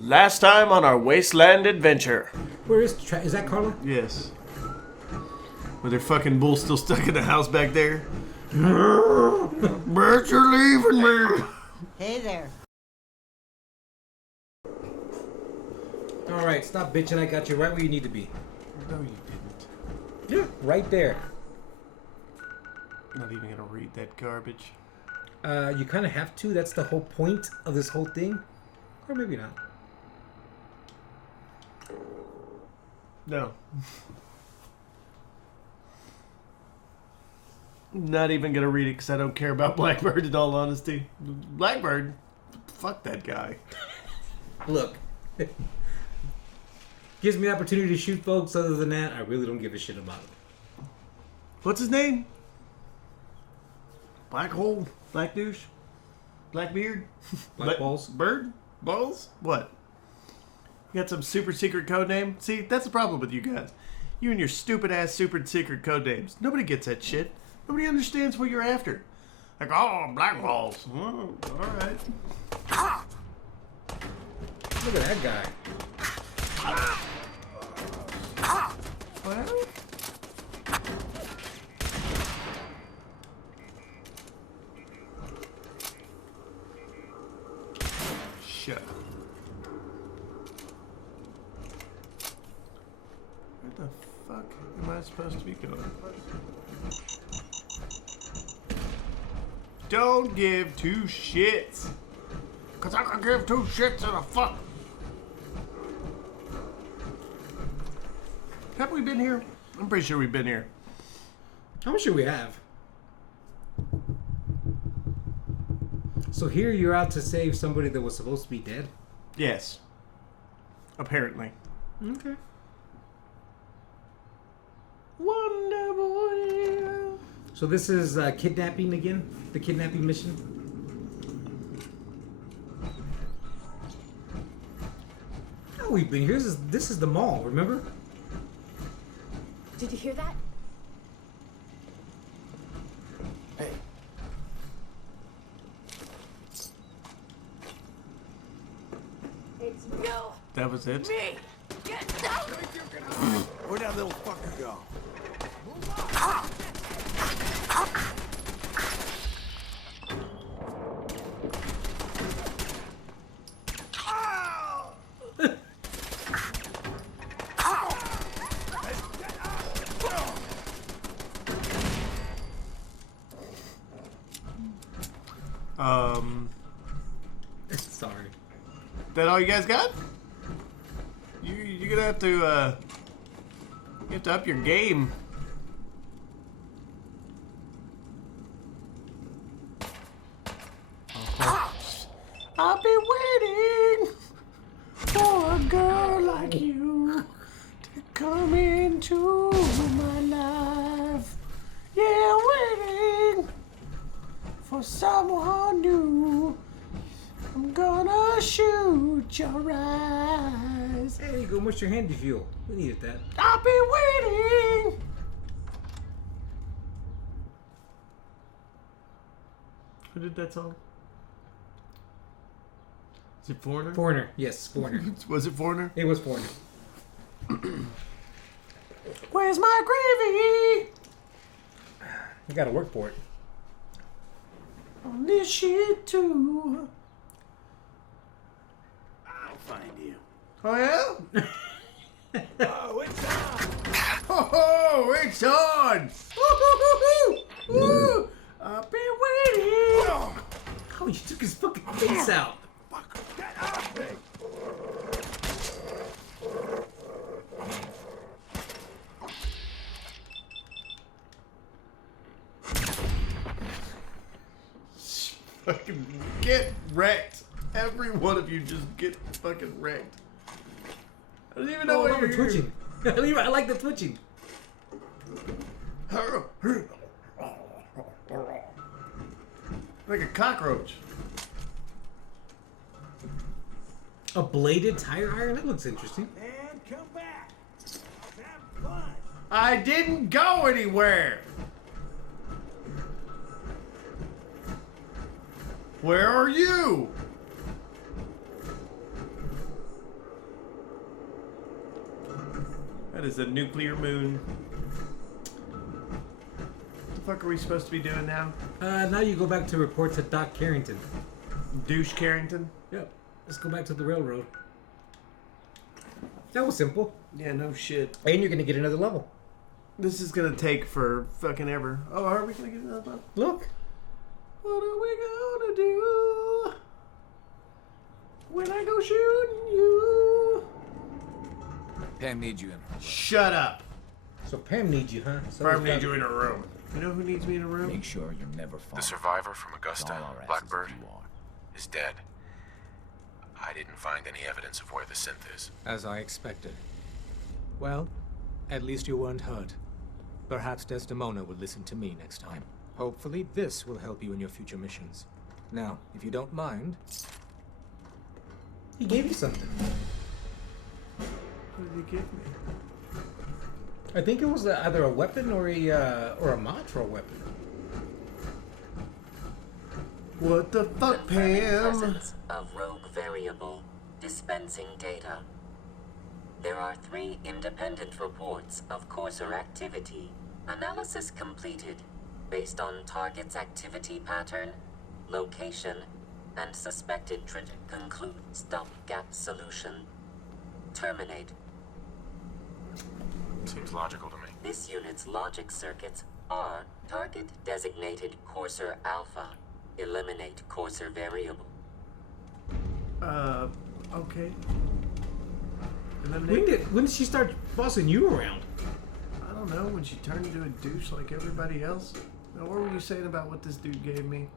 Last time on our wasteland adventure. Where is is that Carla? Yes. With their fucking bull still stuck in the house back there. Bert, you're leaving me. Hey there. All right, stop bitching. I got you right where you need to be. No, you didn't. Yeah, right there. Not even gonna read that garbage. You kind of have to. That's the whole point of this whole thing. Or maybe not. No. Not even gonna read it because I don't care about Blackbird in all honesty. Blackbird? Fuck that guy. Look. Gives me the opportunity to shoot folks. Other than that, I really don't give a shit about it. What's his name? Black hole? Black douche? Blackbeard? Black balls? Bird? Balls? What? You got some super secret code name? See, that's the problem with you guys. You and your stupid ass super secret code names. Nobody gets that shit. Nobody understands what you're after. Like, oh, black balls. Oh, alright. Look at that guy. Well, shut up. Where the fuck am I supposed to be going? Don't give two shits. Cause I can give two shits and a fuck. Have we been here? I'm pretty sure we've been here. I'm sure we have. So here you're out to save somebody that was supposed to be dead? Yes. Apparently. Okay. Wonder Boy. So this is kidnapping again? The kidnapping mission? Oh, we've been here. This is the mall, remember? Did you hear that? Hey. It's you, That was it? me. Get down. Where'd that little fucker go? Sorry. That all you guys got? You're gonna have to you have to up your game. I've been waiting for a girl like you to come into my life. Yeah, waiting for someone new. I'm gonna shoot your eyes. Hey, go wash your hand refuel. We needed that. I'll be waiting. Who did that song? Is it Foreigner? Foreigner. Yes, Foreigner. Was it Foreigner? It was Foreigner. Where's my gravy? You gotta work for it. On this shit too. I'll find you. Oh yeah? Oh, it's on! Oh, it's on! Woo! I've been waiting. Oh, you took his fucking face out. Fuck, get off me! Fucking get wrecked. Every one of you just get fucking wrecked. I don't even know Oh, what I you're like the twitching. I like the twitching. Like a cockroach. A bladed tire iron? That looks interesting. And come back! Have fun! I didn't go anywhere. Where are you? That is a nuclear moon. What the fuck are we supposed to be doing now? Now you go back to report to Doc Carrington. Douche Carrington? Yep. Let's go back to the railroad. That was simple. Yeah, no shit. And you're gonna get another level. This is gonna take for fucking ever. Oh, are we gonna get another level? Look. What are we gonna do when I go shooting you? Pam needs you in. Shut up. So Pam needs you, huh? So Pam needs you in a room. You know who needs me in a room? Make sure you're never The found. survivor from Augusta, All our asses Blackbird, you are. is dead. I didn't find any evidence of where the synth is. As I expected. Well, at least you weren't hurt. Perhaps Desdemona will listen to me next time. Hopefully this will help you in your future missions. Now, if you don't mind... He gave you something. What did he give me? I think it was either a weapon or a mod for a weapon. What the fuck, Confirming Pam? presence of rogue variable dispensing data. There are 3 independent reports of courser activity. Analysis completed based on target's activity pattern, location, and suspected conclude stopgap solution. Terminate. Seems logical to me. This unit's logic circuits are target designated courser alpha. Eliminate courser variable. Okay. Eliminate. When did she start bossing you around? I don't know, when she turned into a douche like everybody else. Now, what were you saying about what this dude gave me?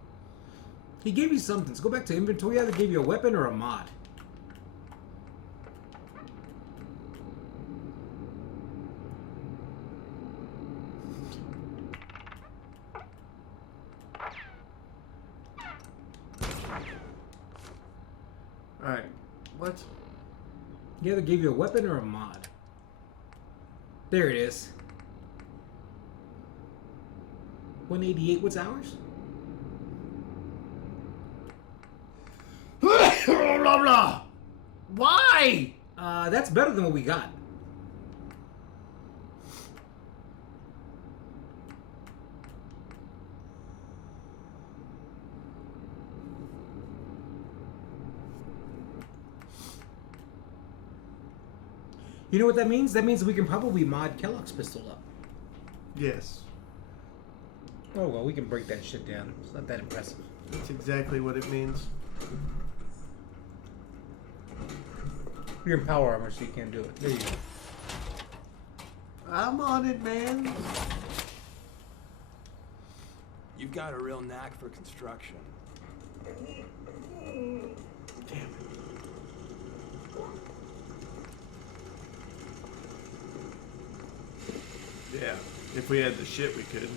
He gave you something. So go back to inventory. He either gave you a weapon or a mod. Alright. What? He either gave you a weapon or a mod. There it is. 188. What's ours? Blah, blah, blah. Why? That's better than what we got. You know what that means? That means we can probably mod Kellogg's pistol up. Yes. Oh well, we can break that shit down. It's not that impressive. That's exactly what it means. You're in power armor, so you can't do it. There you go. I'm on it, man. You've got a real knack for construction. Damn it. Yeah, if we had the shit, we could.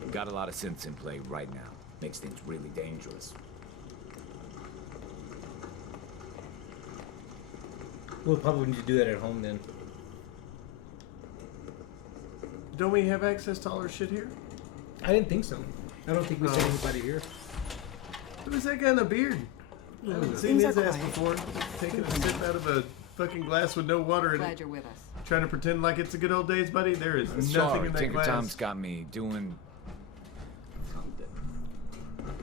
We've got a lot of synths in play right now. Makes things really dangerous. We'll probably need to do that at home then. Don't we have access to all our shit here? I didn't think so. I don't think we said Oh. anybody here. Who's that guy in a beard? I haven't seen his ass before. Taking a sip out of a fucking glass with no water in Glad it. you're with us. Trying to pretend like it's the good old days, buddy. There is nothing Sorry, in that Tinker glass. Tom's got me doing...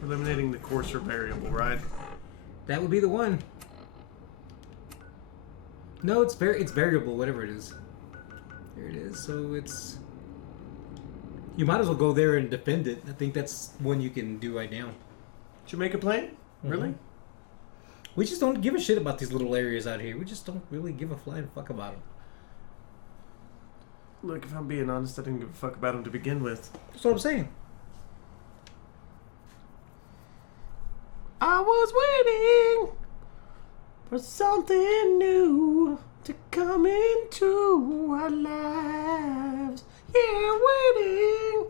Eliminating the coarser variable, right? That would be the one. No, it's variable, whatever it is. There it is. So it's. You might as well go there and defend it. I think that's one you can do right now. Jamaica plane? Really? We just don't give a shit about these little areas out here. We just don't really give a flying fuck about them. Look, if I'm being honest, I didn't give a fuck about him to begin with. That's what I'm saying. I was waiting for something new to come into our lives. Yeah, waiting.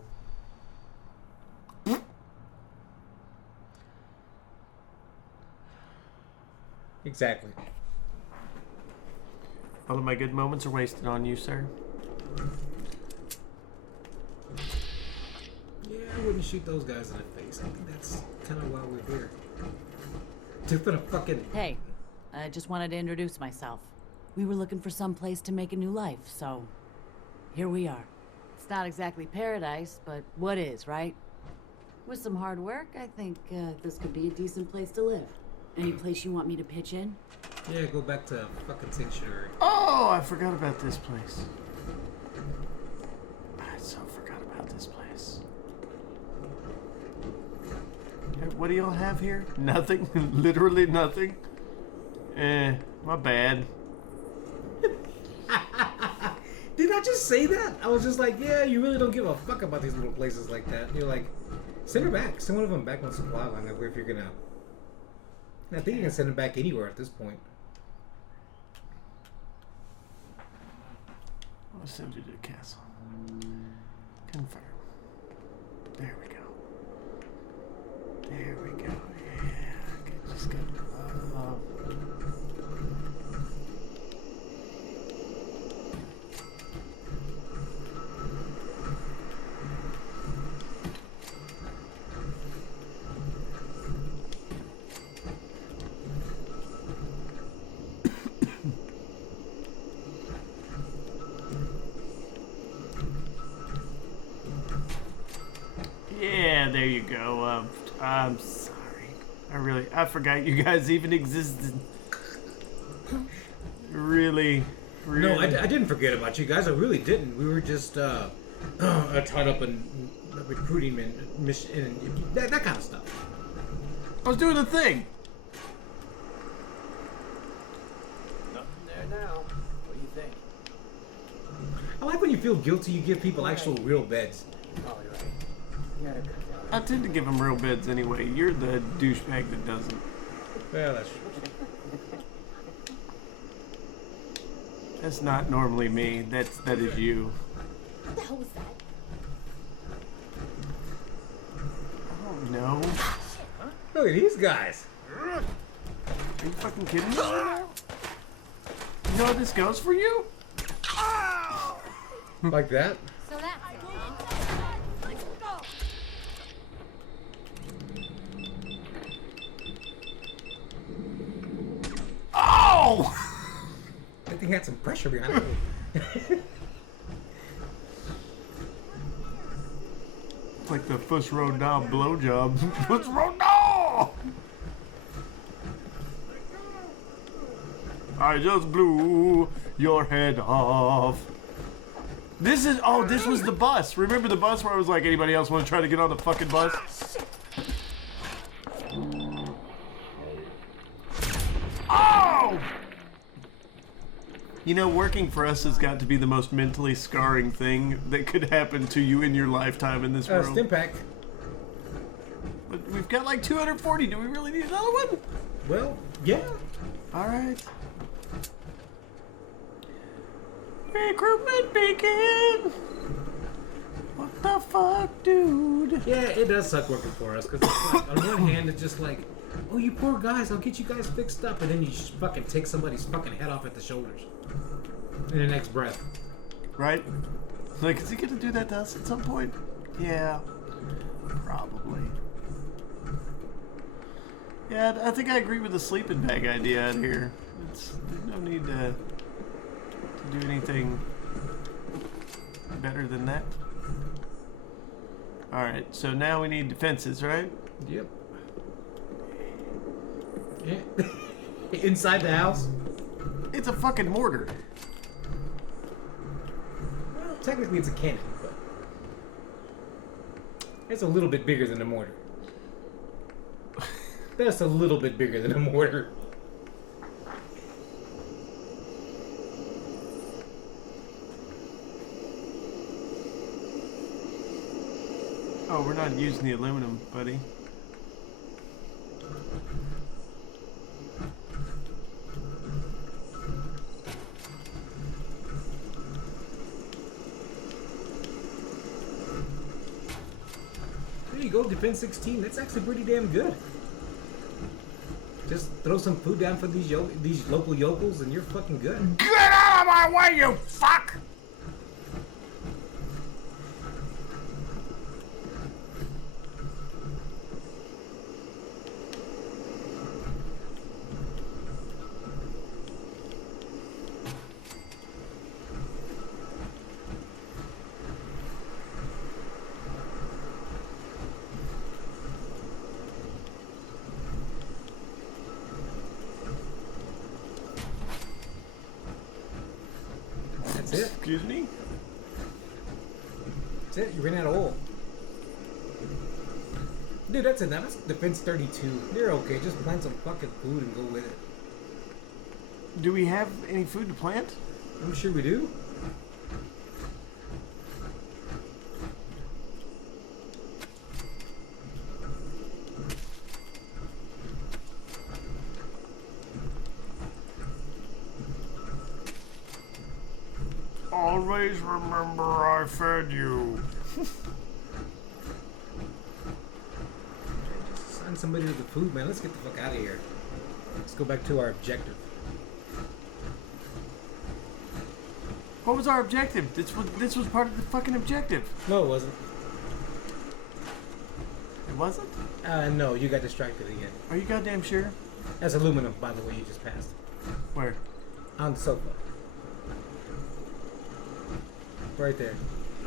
Exactly. All of my good moments are wasted on you, sir. Yeah, I wouldn't shoot those guys in the face. I think that's kind of why we're here. To put a fucking. Hey, I just wanted to introduce myself. We were looking for some place to make a new life, so here we are. It's not exactly paradise, but what is, right? With some hard work, I think this could be a decent place to live. Any place you want me to pitch in? Yeah, go back to fucking Sanctuary. Oh, I forgot about this place. I so forgot about this place. What do y'all have here? Nothing? Literally nothing? My bad. Did I just say that? I was just like, yeah, you really don't give a fuck about these little places like that. And you're like, send her back. Send one of them back on supply line. If you're gonna, I think you can send them back anywhere at this point. I'll send you to the castle. Confirm. There we go. There we go. Yeah, okay, just go. Yeah, there you go. I'm sorry. I forgot you guys even existed. Really. No, I didn't forget about you guys. I really didn't. We were just tied up in recruiting and mission and that kind of stuff. I was doing the thing. Nothing there now. What do you think? I like when you feel guilty, you give people actual real beds. Probably right. You gotta cut down. I tend to give them real beds anyway. You're the douchebag that doesn't. Well, that's true. That's not normally me. That is you. What the hell was that? Oh no. Look at these guys. Are you fucking kidding me right now? You know how this goes for you? Like that? So that's Oh! That thing had some pressure behind it. Like the first row down blowjob. First row down! I just blew your head off. This was the bus. Remember the bus where I was like, anybody else want to try to get on the fucking bus? Oh! You know, working for us has got to be the most mentally scarring thing that could happen to you in your lifetime in this world. Stim pack. But we've got like 240. Do we really need another one? Well, yeah. All right. Recruitment begin. What the fuck, dude? Yeah, it does suck working for us, because like, on one hand, it's just like, oh, you poor guys, I'll get you guys fixed up, and then you just fucking take somebody's fucking head off at the shoulders. In the next breath. Right? Like, is he gonna do that to us at some point? Yeah. Probably. Yeah, I think I agree with the sleeping bag idea out here. There's no need to do anything better than that. Alright, so now we need defenses, right? Yep. Yeah. Inside the house? It's a fucking mortar. Well, technically it's a cannon, but it's a little bit bigger than a mortar. That's a little bit bigger than a mortar. Oh, we're not using the aluminum, buddy. There you go, Defense 16. That's actually pretty damn good. Just throw some food down for these local yokels and you're fucking good. Get out of my way, you fuck! it. Excuse me? That's it. You ran out of oil. Dude, that's it. That's Defense 32. You're okay. Just plant some fucking food and go with it. Do we have any food to plant? I'm sure we do. Always remember I fed you. Just assign somebody to the food, man. Let's get the fuck out of here. Let's go back to our objective. What was our objective? This was part of the fucking objective. No, it wasn't. It wasn't? No, you got distracted again. Are you goddamn sure? That's aluminum, by the way, you just passed. Where? On the sofa. Right there.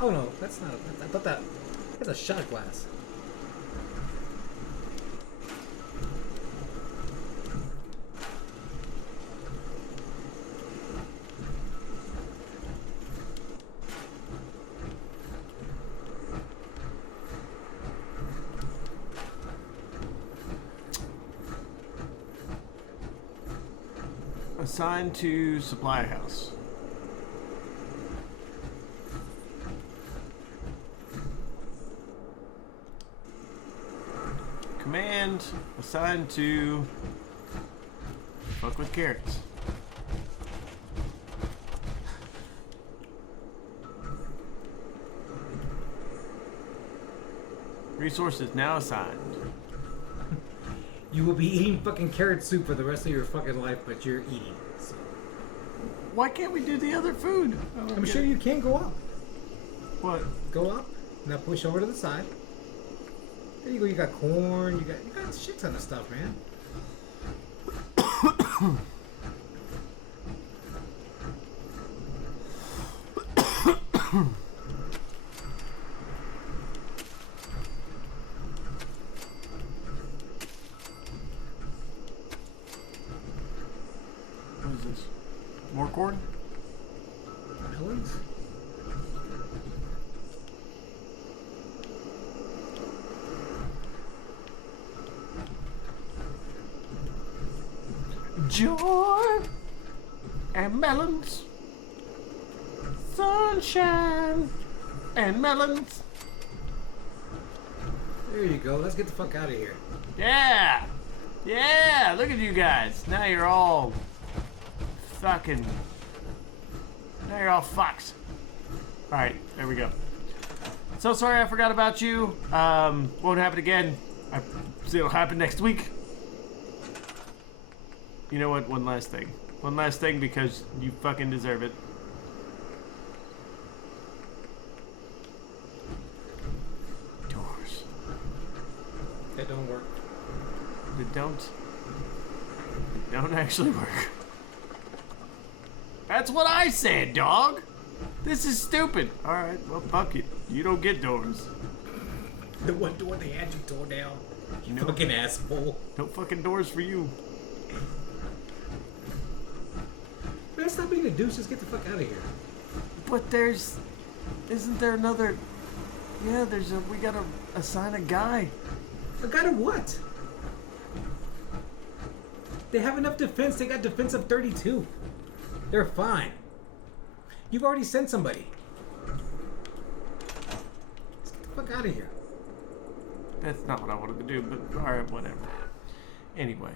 Oh no, that's not. I thought that's a shot glass. Assigned to supply house. Command assigned to fuck with carrots. Resources now assigned. You will be eating fucking carrot soup for the rest of your fucking life, but you're eating it. So. Why can't we do the other food? I'm sure you can go up. What? Go up. Now push over to the side. There you go. You got corn. You got a shit ton of stuff, man. What is this? More corn? Melons? Joy and melons, sunshine and melons. There you go. Let's get the fuck out of here. Yeah, yeah. Look at you guys. Now you're all fucking. Now you're all fucks. All right, there we go. So sorry I forgot about you. Won't happen again. It'll happen next week. You know what? One last thing. One last thing because you fucking deserve it. Doors. That don't work. They don't. They don't actually work. That's what I said, dog. This is stupid. Alright, well, fuck it. You don't get doors. The one door they had you tore down. You No. fucking asshole. No fucking doors for you. Man, stop being a douche. Just get the fuck out of here. But isn't there another? Yeah, we gotta assign a guy. A guy to what? They have enough defense. They got defense of 32. They're fine. You've already sent somebody. Let's get the fuck out of here. That's not what I wanted to do, but alright, whatever. Anyway.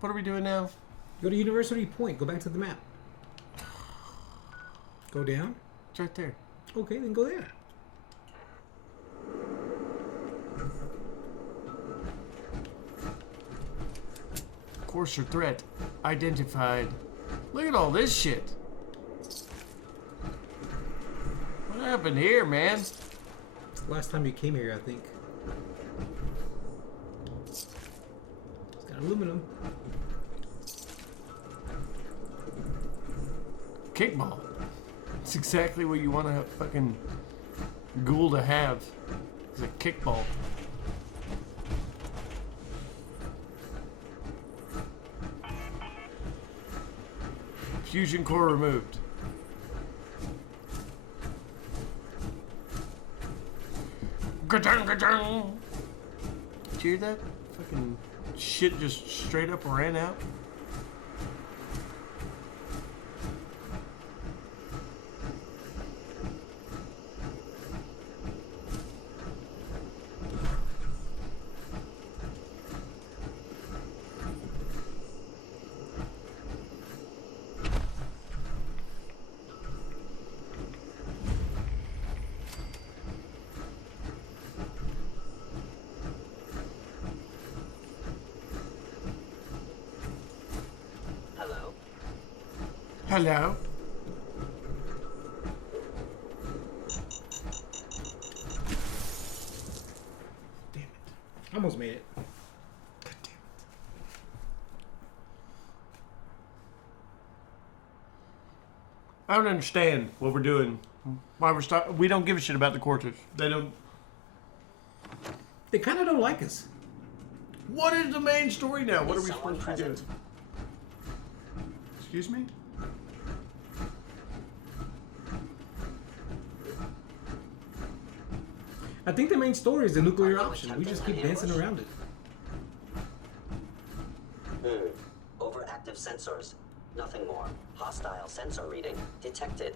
What are we doing now? Go to University Point. Go back to the map. Go down. It's right there. Okay, then go there. Courser threat identified. Look at all this shit. What happened here, man? Last time you came here, I think. It's got aluminum. Kickball. It's exactly what you want a fucking ghoul to have. It's a kickball. Fusion core removed. Ga-dung, ga-dung. Did you hear that? Fucking shit just straight up ran out. Hello? Hello? Damn it. Almost made it. God damn it. I don't understand what we're doing. Why we're we don't give a shit about the Cortez. They don't. They kind of don't like us. What is the main story now? What are Is we someone supposed to do? present? Excuse me? I think the main story is the nuclear Are you option. We just keep attempting dancing an around it. Overactive sensors. Nothing more. Hostile sensor reading detected.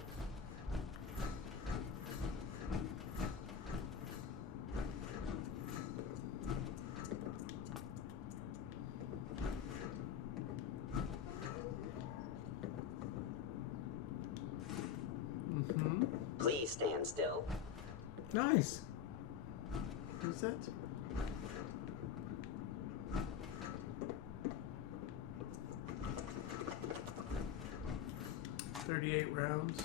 Please stand still. Nice. Who's that? $38 rounds.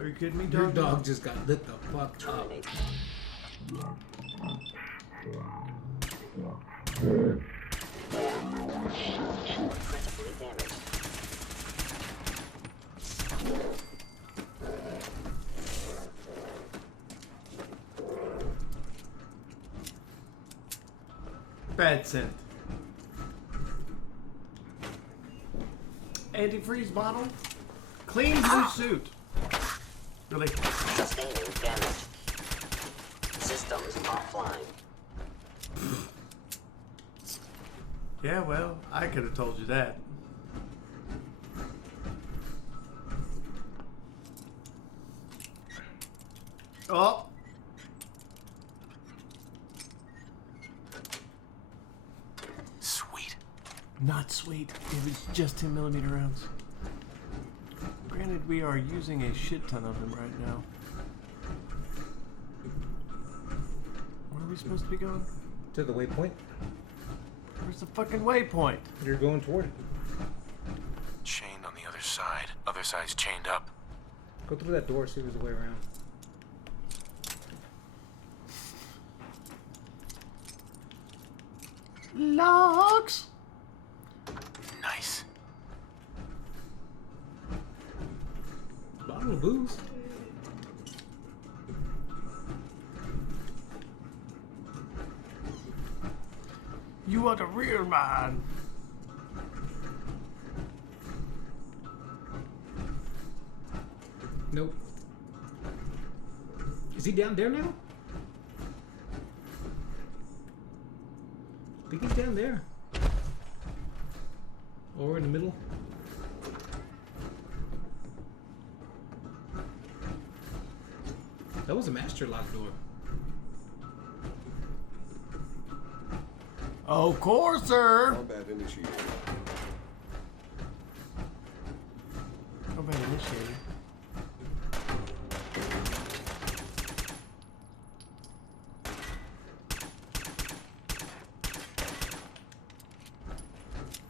Are you kidding me, dog? Your dog just got lit the fuck up. Terminate. Critically damaged. Bad scent. Antifreeze bottle? Clean blue suit. Really? Sustaining damage. Systems offline. Yeah, well, I could have told you that. Oh! Sweet. Not sweet. It was just 10mm rounds. Granted, we are using a shit ton of them right now. Where are we supposed to be going? To the waypoint. Where's the fucking waypoint? You're going toward it. Chained on the other side. Other side's chained up. Go through that door, see if there's a way around. Locks! Nice. Bottle of booze. You are the real man. Nope. Is he down there now? I think he's down there. Or in the middle. That was a master lock door. Of course, sir. Combat initiated. Combat initiated.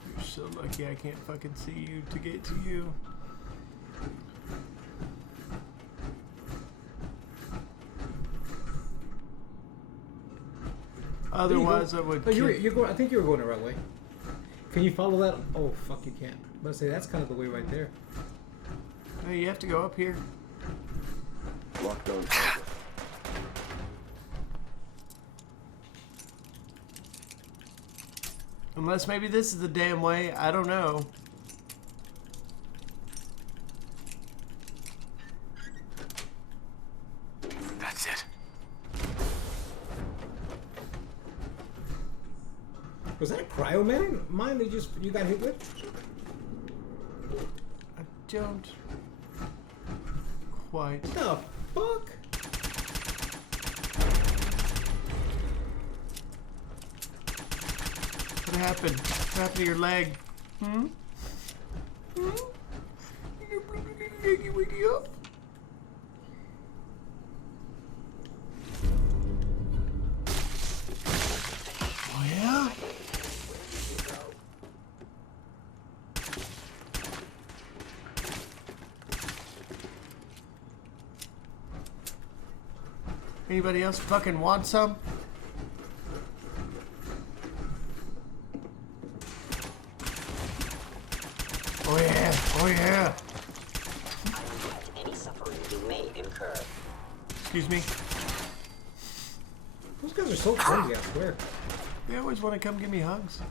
You're so lucky I can't fucking see you to get to you. Otherwise, I would. Oh, you're going. I think you were going the right way. Can you follow that? Oh fuck, you can't. But say that's kind of the way right there. Hey, you have to go up here. Lockdown target. Unless maybe this is the damn way. I don't know. Was that a cryo mine that you got hit with? I don't quite. The fuck? What happened? What happened to your leg? Hmm? You up? Oh yeah? Anybody else fucking want some? Oh yeah, oh yeah. Any suffering you may incur. Excuse me. Those guys are so friendly, I swear. They always want to come give me hugs.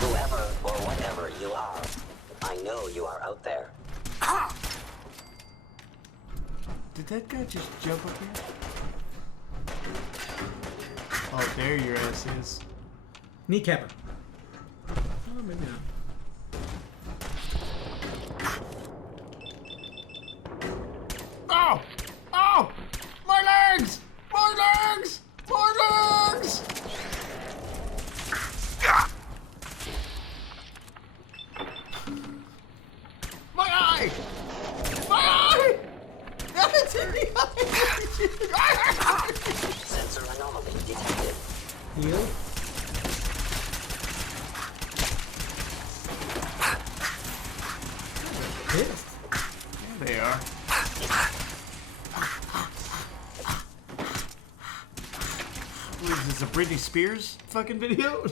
Whoever or whatever you are, I know you are out there. Did that guy just jump up here? Oh, there your ass is. Kneecap him. Oh, maybe not. Oh! Oh! My legs! My legs! My legs! My eye! My eye! That's in the eye! Sensor anomaly detected. Heal. Pissed. There they are. What is this, a Britney Spears fucking video?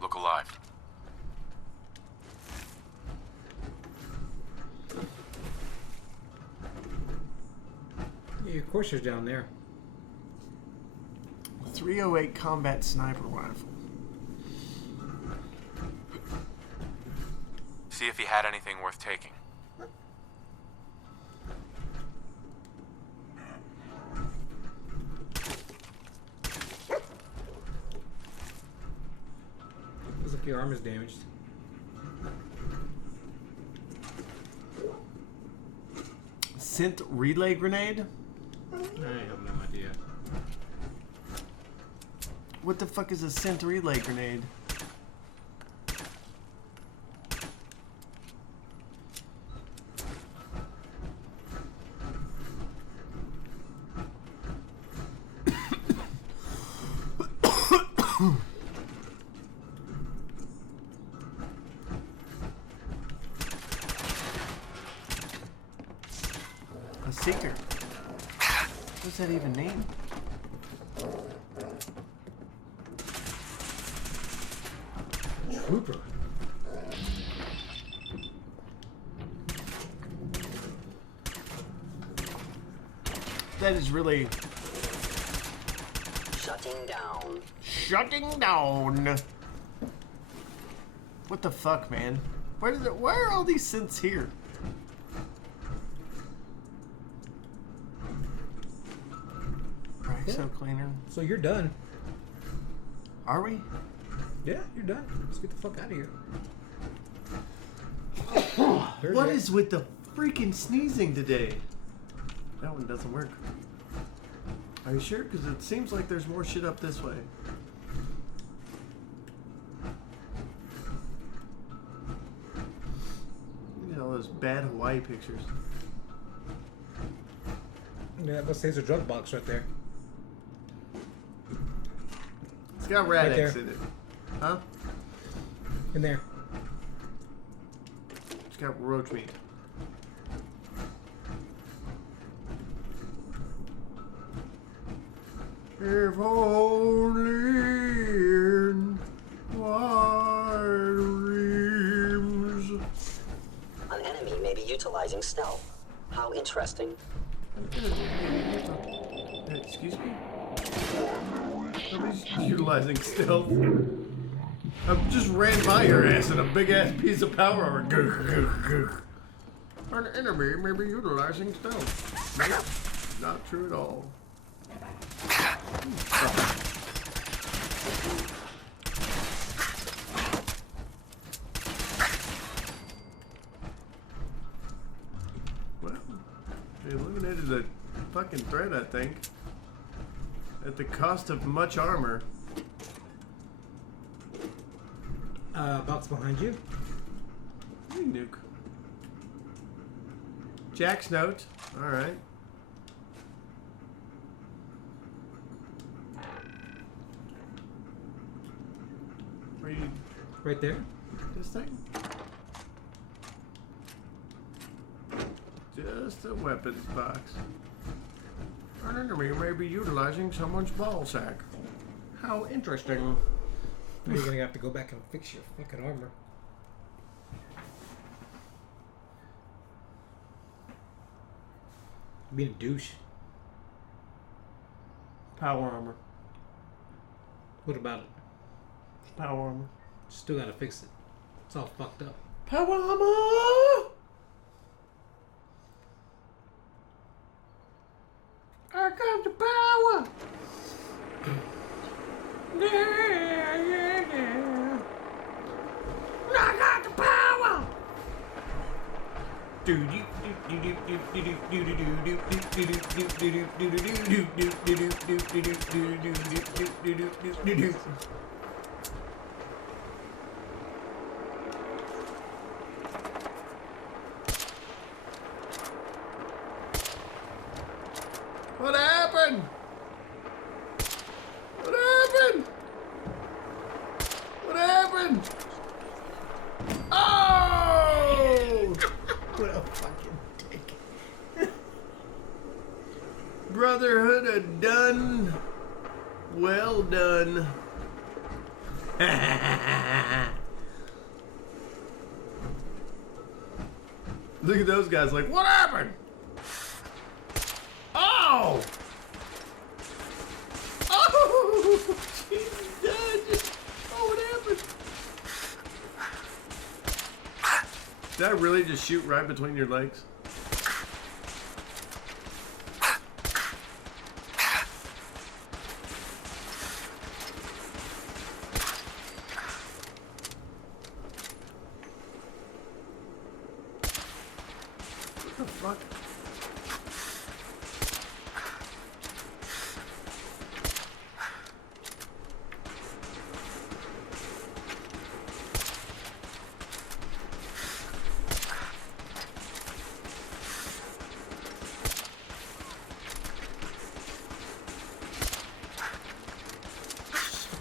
Look alive. Yeah, of course you're down there. 308 combat sniper rifle. See if he had anything worth taking. Looks like your arm is damaged. Synth relay grenade? I have no idea. What the fuck is a synth relay grenade? A seeker. What does that even mean? Trooper. That is really Shutting down. shutting down. What the fuck, man? Why are all these synths here? Right, so cleaner. So you're done. Are we? Yeah, you're done. Let's get the fuck out of here. What is with the freaking sneezing today? That one doesn't work. Are you sure? Because it seems like there's more shit up this way. Look at all those bad Hawaii pictures. Yeah, let's say there's a drug box right there. It's got rat Right there. X in it. Huh? In there. It's got roach meat. If only in wide dreams. An enemy may be utilizing stealth. How interesting. Excuse me? Nobody's utilizing stealth. I just ran by your ass in a big ass piece of power armor. An enemy may be utilizing stealth. Nope, not true at all. Well, they eliminated the fucking threat, I think. At the cost of much armor. Box behind you. Hey, nuke. Jack's note. Alright. Are you Right there. this thing? Just a weapons box. An enemy may be utilizing someone's ball sack. How interesting. You're gonna have to go back and fix your fucking armor. Being a douche. Power armor. What about it? Power armor. Still gotta fix it. It's all fucked up. Power armor! I got the power! Yeah. I got the power! What happened? What happened? What happened? Oh! What a fucking dick. Brotherhood of done. Well done. Look at those guys like, what happened? Oh! Oh! She's dead. Oh, what happened? Did I really just shoot right between your legs? What the fuck?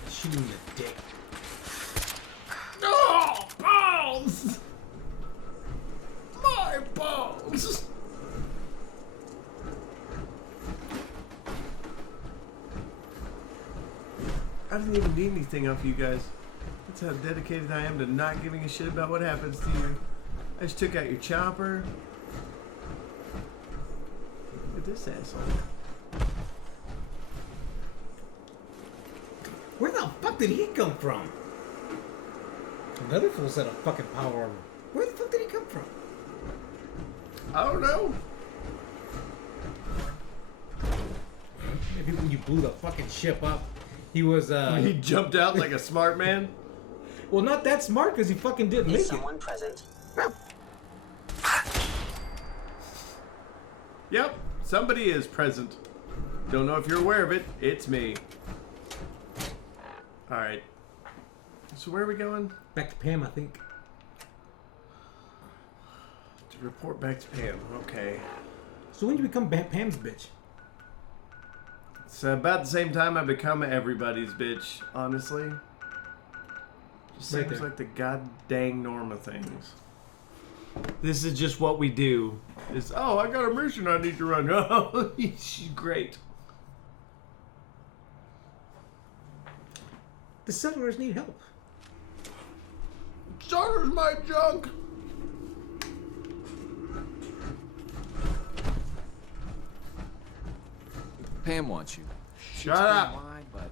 Shoot him in the dick. Oh, balls! My balls! I didn't even need anything off you guys. That's how dedicated I am to not giving a shit about what happens to you. I just took out your chopper. Look at this asshole. Where the fuck did he come from? Another full set of fucking power armor. Where the fuck did he come from? I don't know. Maybe when you blew the fucking ship up, he was, He jumped out like a smart man. well, not that smart because he fucking didn't Is make it. someone present? Yep, somebody is present. Don't know if you're aware of it. It's me. Alright. So where are we going? Back to Pam, I think. To report back to Pam. Okay. So when did you become Pam's bitch? It's about the same time I become everybody's bitch, honestly. Just Right seems there. like the god dang norm of things. This is just what we do. Is oh, I got a mission I need to run. Oh, she's great. The settlers need help. Starter's my junk. Pam wants you. Shut up. Why, but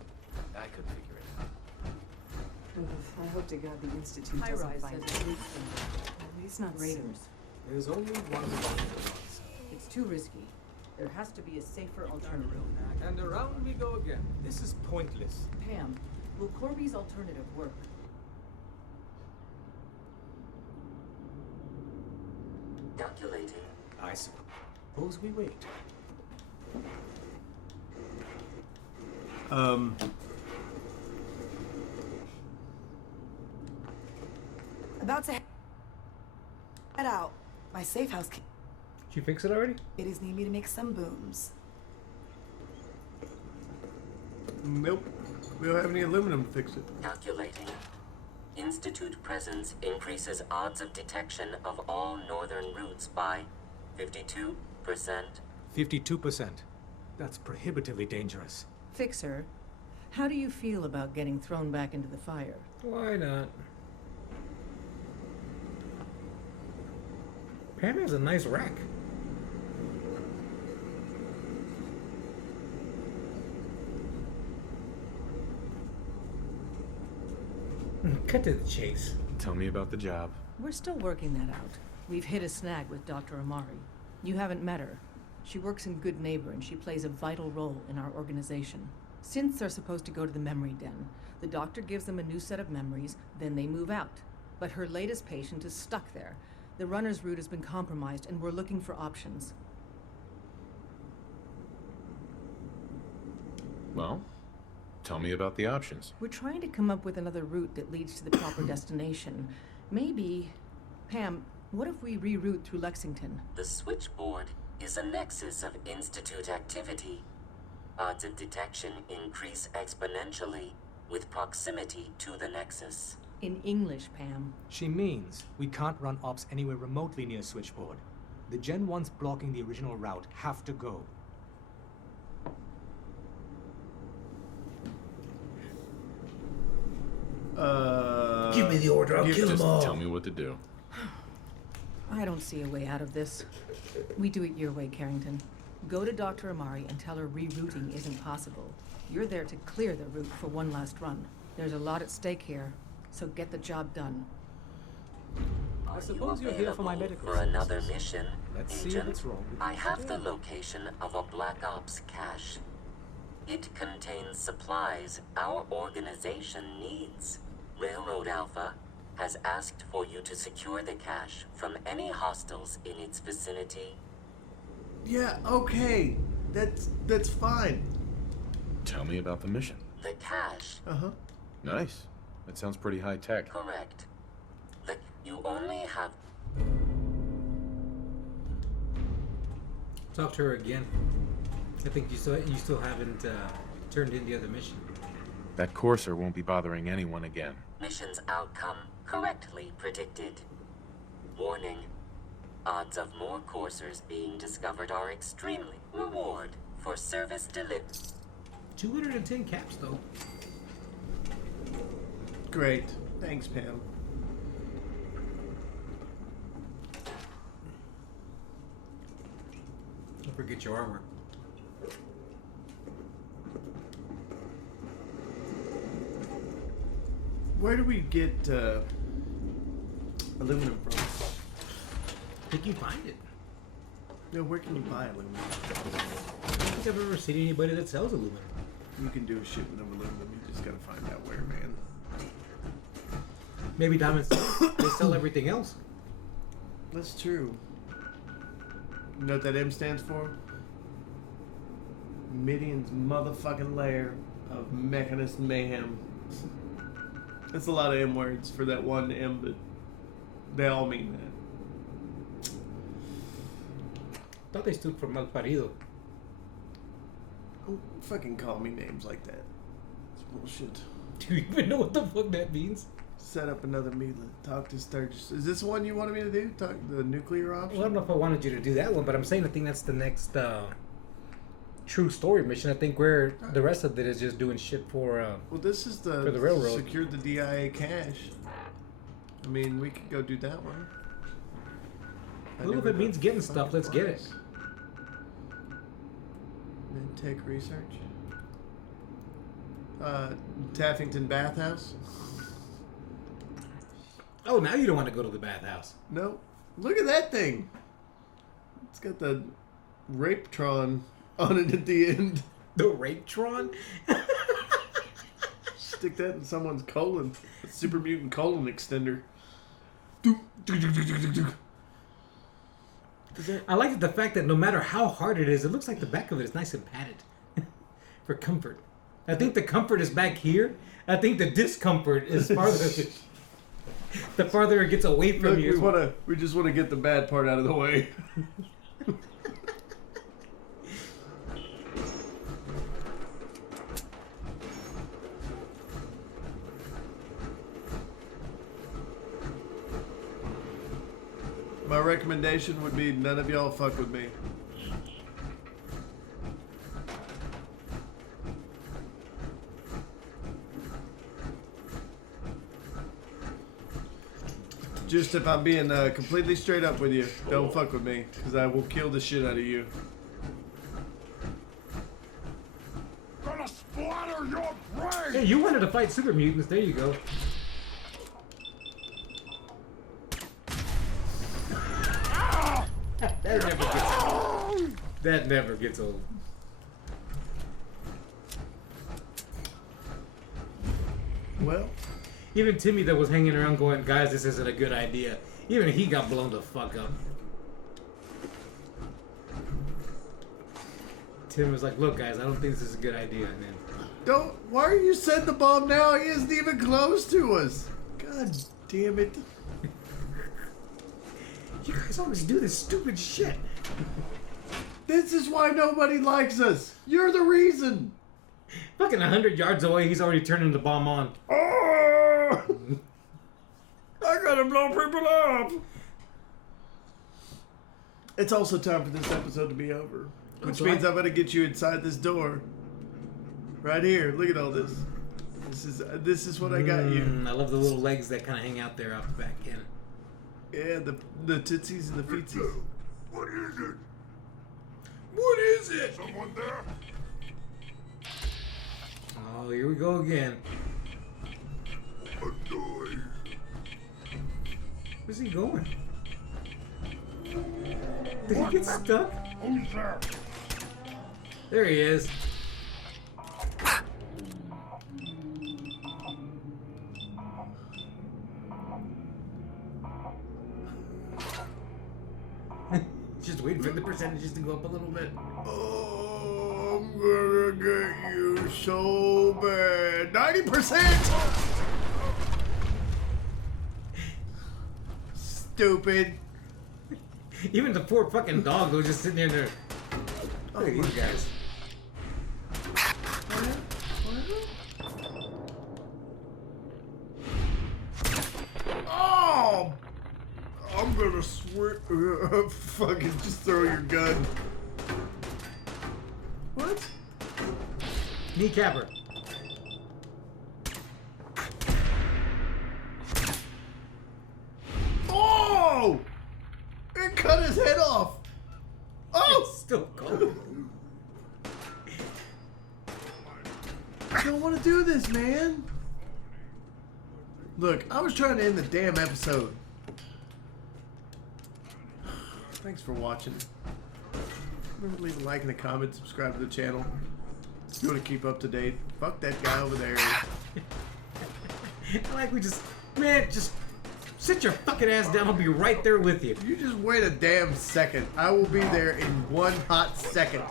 I could figure it out. I hope to God the Institute High doesn't Rise find says it. at least not Raiders. There's only one way. It's too risky. There has to be a safer alternative. And around we go again. This is pointless. Pam, will Corby's alternative work? Calculating. I suppose we wait. About to head out. My safe house Did you fix it already? kiddies need me to make some booms. Nope. We don't have any aluminum to fix it. Calculating. Institute presence increases odds of detection of all northern routes by 52%. 52%. That's prohibitively dangerous. Fixer, how do you feel about getting thrown back into the fire? Why not? Pam has a nice rack. Cut to the chase. Tell me about the job. We're still working that out. We've hit a snag with Dr. Amari. You haven't met her. She works in Good Neighbor and she plays a vital role in our organization. Synths are supposed to go to the memory den. The doctor gives them a new set of memories, then they move out. But her latest patient is stuck there. The runner's route has been compromised and we're looking for options. Well, tell me about the options. We're trying to come up with another route that leads to the proper destination. Maybe... Pam, what if we reroute through Lexington? The switchboard is a nexus of Institute activity. Odds of detection increase exponentially with proximity to the nexus. In English, Pam. She means we can't run ops anywhere remotely near Switchboard. The Gen 1s blocking the original route have to go. Give me the order, I'll kill them Just all. tell me what to do. I don't see a way out of this. We do it your way, Carrington. Go to Dr. Amari and tell her rerouting isn't possible. You're there to clear the route for one last run. There's a lot at stake here, so get the job done. I suppose you're here for my medical For another services. mission, Let's see Agent. what's wrong with I you have the today. location of a Black Ops cache. It contains supplies our organization needs. Railroad Alpha has asked for you to secure the cache from any hostiles in its vicinity. Yeah, okay. That's fine. Tell me about the mission. The cache, Uh-huh. Nice. That sounds pretty high tech. correct. You only have Talk to her again. I think you still haven't turned in the other mission. That courser won't be bothering anyone again. mission's outcome correctly predicted. Warning. Odds of more coursers being discovered are extremely reward for service delivered. 210 caps though. Great. Thanks, Pam. Don't forget your armor. Where do we get aluminum from? I think you find it. No, where can you buy aluminum? I don't think I've ever seen anybody that sells aluminum. You can do a shipment of aluminum. You just gotta find out where, man. Maybe Diamonds they sell everything else. That's true. You know what that M stands for? Midian's motherfucking lair of Mechanist Mayhem. That's a lot of M words for that one M, but they all mean that. Thought they stood for Malparido. Don't fucking call me names like that. It's bullshit. Do you even know what the fuck that means? Set up another meeting. Talk to Sturgis. Is this the one you wanted me to do? Talk the nuclear option? Well, I don't know if I wanted you to do that one, but I'm saying I think that's the next true story mission. I think where the rest of it is just doing shit for. Well, this is the For the railroad. Secured the DIA cache. I mean, we could go do that one. Well, if it means getting stuff, let's get it. Tech research. Taffington Bathhouse. Oh, now you don't want to go to the bathhouse. No, Look at that thing. It's got the Rapetron on it at the end. The Rapetron? Stick that in someone's colon. A super mutant colon extender. I like the fact that no matter how hard it is, it looks like the back of it is nice and padded. For comfort. I think the comfort is back here. I think the discomfort is farther. The farther it gets away from Look, you. we just want to get the bad part out of the way. My recommendation would be none of y'all fuck with me. Just if I'm being completely straight up with you, don't fuck with me, because I will kill the shit out of you. Gonna splatter your brain! Hey, you wanted to fight super mutants. There you go. That never gets old. Well, even Timmy that was hanging around going, guys, this isn't a good idea. Even he got blown the fuck up. Tim was like, look, guys, I don't think this is a good idea. And then, don't. Why are you setting the bomb now? He isn't even close to us. God damn it. You guys always do this stupid shit. This is why nobody likes us. You're the reason. Fucking 100 yards away, he's already turning the bomb on. Oh! I gotta blow people up. It's also time for this episode to be over. Which means I'm gonna get you inside this door. Right here. Look at all this. This is what I got you. I love the little legs that kind of hang out there off the back end. Yeah, the tootsies and the feetsies. What is it? What is it? Someone there? Oh, here we go again. A noise. Where's he going? Did he get stuck? Who's there? There he is. Just waiting for the percentages to go up a little bit. Oh, I'm gonna get you so bad. 90%! Stupid. Even the poor fucking dog was just sitting there. Look at these guys. Oh! I'm gonna swear. Fucking just throw your gun. What? Kneecapper. Oh! It cut his head off. Oh! It's still cold. I don't want to do this, man. Look, I was trying to end the damn episode. Thanks for watching. Remember to leave a like and a comment, subscribe to the channel. If you want to keep up to date, fuck that guy over there. Like we just, man, just sit your fucking ass down. I'll be right there with you. You just wait a damn second. I will be there in one hot second.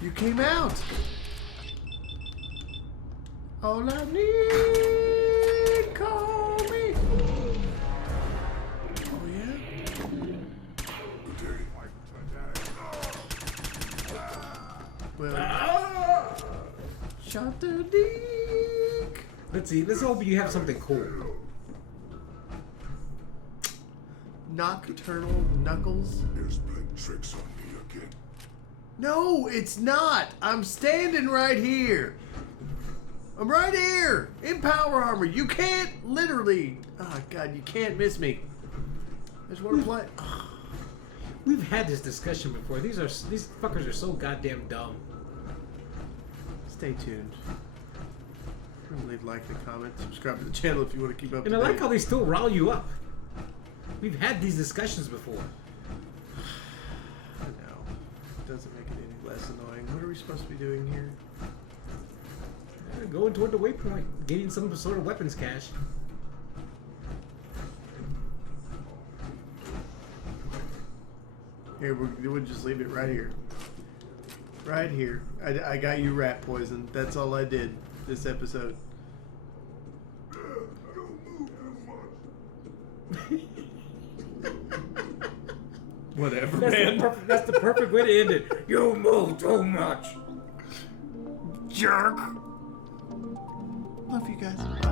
You came out. All I need, call me. Oh yeah. Well, shot the dick. Let's see. Let's hope you have something cool. Nocturnal Knuckles. There's playing tricks on me again. No, it's not. I'm standing right here. I'm right here in power armor. You can't literally. Oh God, you can't miss me. I just want to play. We've had this discussion before. These fuckers are so goddamn dumb. Stay tuned. Leave, like, and comment. Subscribe to the channel if you want to keep up. And I like how they still rile you up. We've had these discussions before. I know. Doesn't make it any less annoying. What are we supposed to be doing here? Going toward the waypoint, getting some sort of weapons cache. Here, we'll just leave it right here. Right here. I got you rat poison. That's all I did this episode. Whatever, man. That's the perfect way to end it. You move too much. Jerk. Love you guys. Bye.